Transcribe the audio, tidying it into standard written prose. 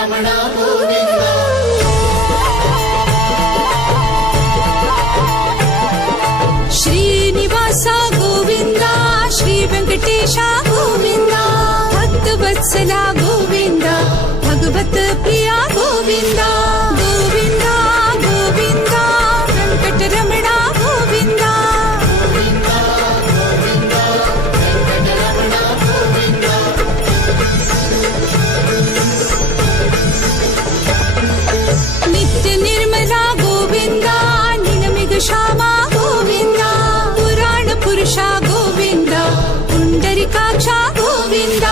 ವೆಂಕಟರಮಣ ಗೋವಿಂದ. ಶ್ರೀನಿವಾಸ ಗೋವಿಂದ, ಶ್ರೀ ವೆಂಕಟೇಶ ಗೋವಿಂದ, ಭಕ್ತ ವತ್ಸಲ ಗೋವಿಂದ, ಭಗವತ್ ಪ್ರಿಯ ಗೋವಿಂದ. ಗೋವಿಂದ ಗೋವಿಂದ ವೆಂಕಟರಮಣ ಗೋವಿಂದ. ನಿತ್ಯ ನಿರ್ಮಲ ಗೋವಿಂದ, ನಿನಮಿಗ ಶ್ಯಾಮ ಗೋವಿಂದ, ಪುರಾಣ ಪುರುಷ ಗೋವಿಂದ, ಪುಂಡರಿಕಾಕ್ಷ ಗೋವಿಂದ.